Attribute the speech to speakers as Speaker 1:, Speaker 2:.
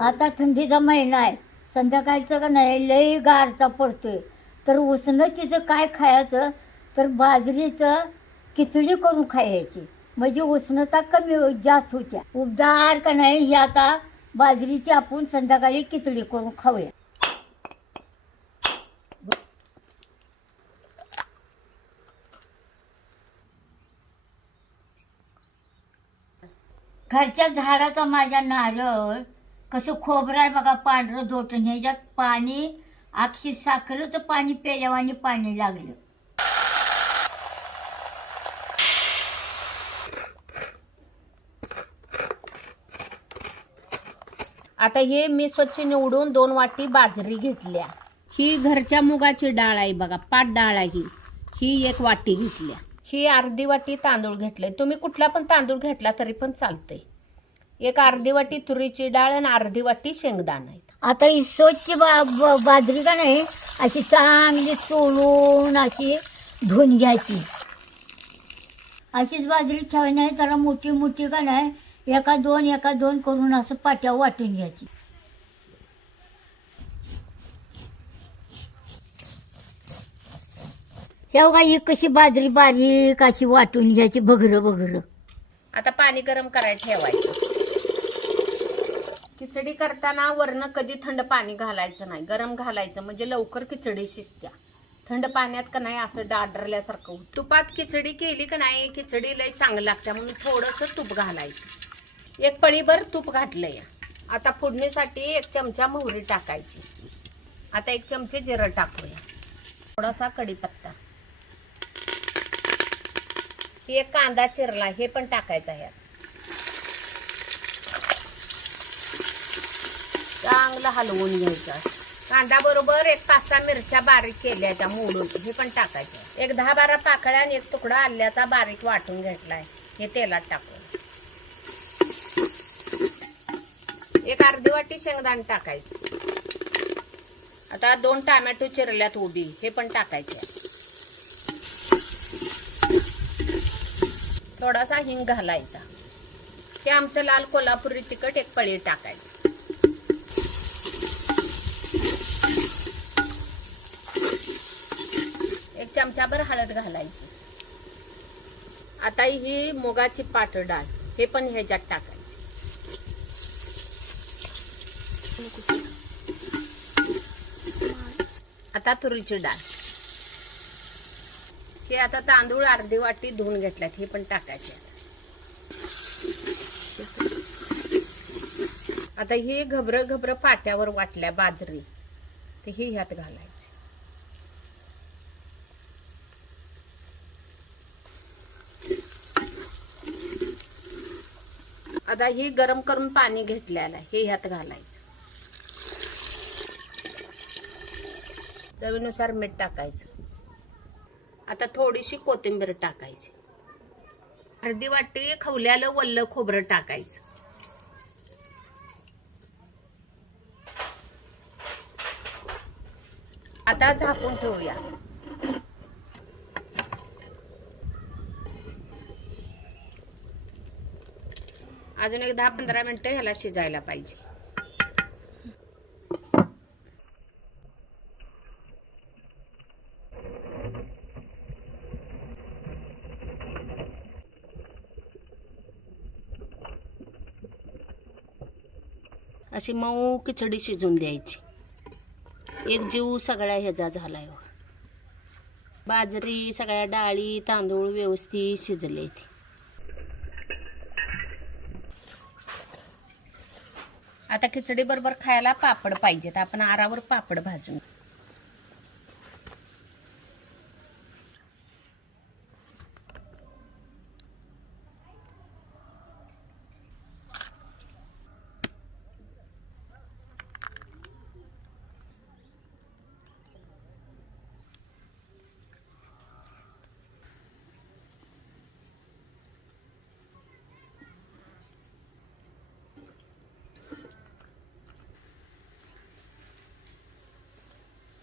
Speaker 1: आता थंडीचा महिना आहे. संध्याकाळचं का नाही लई गारचा पडतोय. तर उष्णतेचं काय खायचं? तर बाजरीचं खिचडी करून खायची. म्हणजे उष्णता कमी जास्त होत्या. उबदार का नाही ही आता बाजरीची आपण संध्याकाळी खिचडी करून खाऊया. घरच्या झाडाचा माझ्या नारळ कसं खोबरं आहे बघा पांढरं दोटून ह्याच्यात पाणी अक्षी साखरेचं पाणी पेल्यावानी पाणी लागलं.
Speaker 2: आता हे मी स्वच्छ निवडून दोन वाटी बाजरी घेतल्या. ही घरच्या मुगाची डाळ आहे बघा पाट डाळ आहे ही. ही एक वाटी घेतल्या. ही अर्धी वाटी तांदूळ घेतले तुम्ही कुठला पण तांदूळ घेतला तरी पण चालतंय. एक अर्धी वाटी तुरीची डाळ आणि अर्धी वाटी शेंगदाणा आहे
Speaker 1: आता ही स्वच्छ बा ब- बाजरी का नाही अशी चांगली चोळून अशी धुवून घ्यायची. अशीच बाजरी ठेवायची नाही जरा मोठी मोठी का नाही एका दोन एका दोन करून असं पाट्या वाटून घ्यायची. हे बघा ही कशी बाजरी बारीक अशी वाटून घ्यायची बघरं बघरं.
Speaker 2: आता पाणी गरम करायला ठेवायचं. खिचडी करताना वरनं कधी थंड पाणी घालायचं नाही गरम घालायचं म्हणजे लवकर खिचडी शिजत्या. थंड पाण्यात का नाही असं डाडरल्यासारखं होतं. तुपात खिचडी केली का नाही खिचडी लय चांगलं लागते म्हणून थोडंसं तूप घालायचं. एक पळीभर तूप घातलंय आता फोडणीसाठी एक चमचा मोहरी टाकायची. आता एक चमचे जिरं टाकूया. थोडासा कढीपत्ता. एक कांदा चिरला हे पण टाकायचा यात चांगलं हलवून घ्यायचं कांदा बरोबर एक पाच सहा मिरच्या बारीक केल्या त्या मोडून. हे पण टाकायचं. एक दहा बारा पाकळ्या आणि एक तुकडा आल्याचा बारीक वाटून घेतलाय. हे तेलात टाकून. एक अर्धी वाटी शेंगदाण टाकायचं. आता दोन टोमॅटो चिरल्यात उभी. हे पण टाकायचे. थोडासा हिंग घालायचा. ते आमचं लाल कोल्हापुरी तिखट एक पळी टाकायचं. चमचाभर हळद घालायची. आता ही मुगाची पाट डाळ हे पण ह्याच्यात टाकायची. आता तुरीची डाळ. हे आता तांदूळ अर्धी वाटी धुवून घेतल्यात हे पण टाकायचे आता. हे घबर घबर पाट्यावर वाटल्या बाजरी ते ही ह्यात घालायची. आता ही गरम करून पाणी घेतलेलं हे ह्यात घालायचं. चवीनुसार मीठ टाकायचं. आता थोडीशी कोथिंबीर टाकायची. अर्धी वाटी खवल्यालं वल्ल खोबरं टाकायचं. आता झाकून ठेवूया. अजून एक दहा पंधरा मिनटं ह्याला शिजायला पाहिजे. अशी मऊ खिचडी शिजून द्यायची. एक जीव सगळ्या ह्याचा झालाय बघा. बाजरी सगळ्या डाळी तांदूळ व्यवस्थित शिजले ते आता खिचडी बरोबर खायला पापड पाहिजेत. आपण आरावर पापड भाजून